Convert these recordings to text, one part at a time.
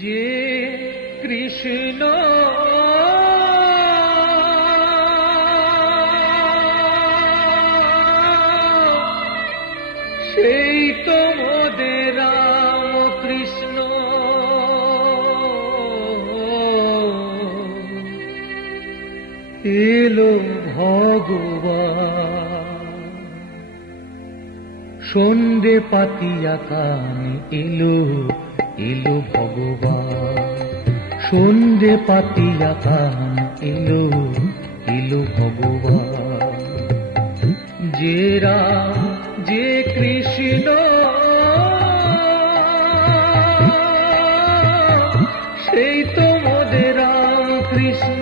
যে কৃষ্ণ সেই তো মোদের রাম কৃষ্ণ। এলো ভগবান সন্ধ্যে পাতিয়া কানে, এলো এলো ভগবান সন্ধ্যে পাতিয়া কানে, এলো এলো ভগবান। যে রাম যে কৃষ্ণ সেই তো মোদের রাম কৃষ্ণ।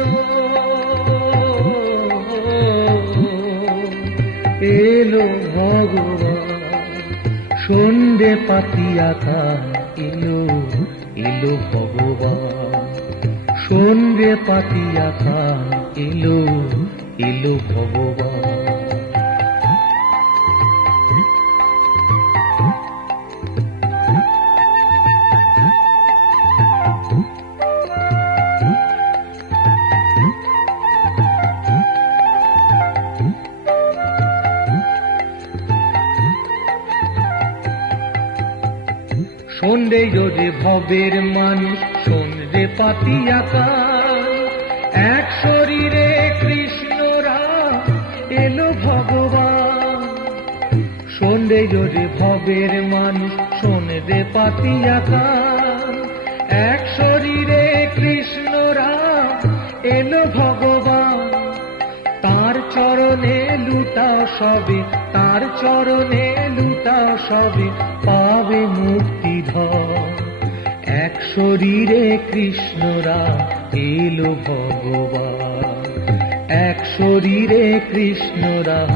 এলো ভগবান সন্ধ্যে পাতিয়া কানে, এলো এলো ভগবান সন্ধ্যে পাতিয়া কানে, এলো এলো ভগবান। সন্ধ্যে যদি ভবের মানুষ সন্ধ্যে পাতিয়া কান, এক শরীরে কৃষ্ণ রাম এলো ভগবান। সন্ধ্যে যদি ভবের মানুষ সন্ধ্যে পাতিয়া কান, এক শরীরে কৃষ্ণ রাম এলো ভগবান। তার চরণে লুটাও সবে, তার চরণে লুটাও সবে, পাবে মুক্তি ধর। এক শরীরে কৃষ্ণ রাম এলো ভগবান, এক শরীরে কৃষ্ণ রাম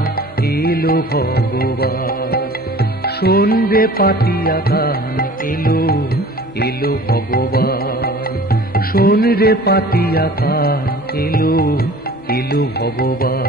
এলো ভগবান। সন্ধ্যে পাতিয়া কানে, এলো এলো ভগবান সন্ধ্যে পাতিয়া কানে, এলো এলো ভগবান।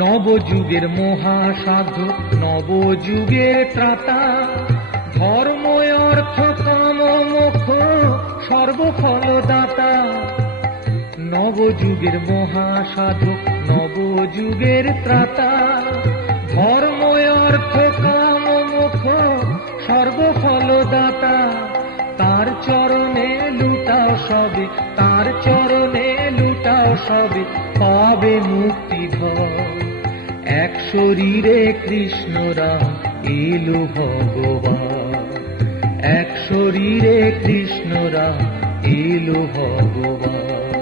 নবযুগের মহাসাধু, নবযুগের ত্রাতা, ধর্ম অর্থ কাম মোক্ষ সর্বফলদাতা। নবযুগের মহাসাধু, নবযুগের ত্রাতা, ধর্ম অর্থ কাম মোক্ষ সর্বফলদাতা। তার চরণে লুটাও সবে, তার চরণে লুটাও সবে, পাবে মুক্তি ধর। এক শরীরে কৃষ্ণ রাম এলো ভগবান, এক শরীরে কৃষ্ণ রাম এলো ভগবান।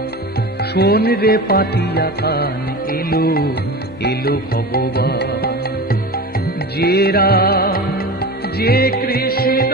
সন্ধ্যে পাতিয়া কানে, এলো এলো ভগবান। যে রাম যে কৃষ্ণ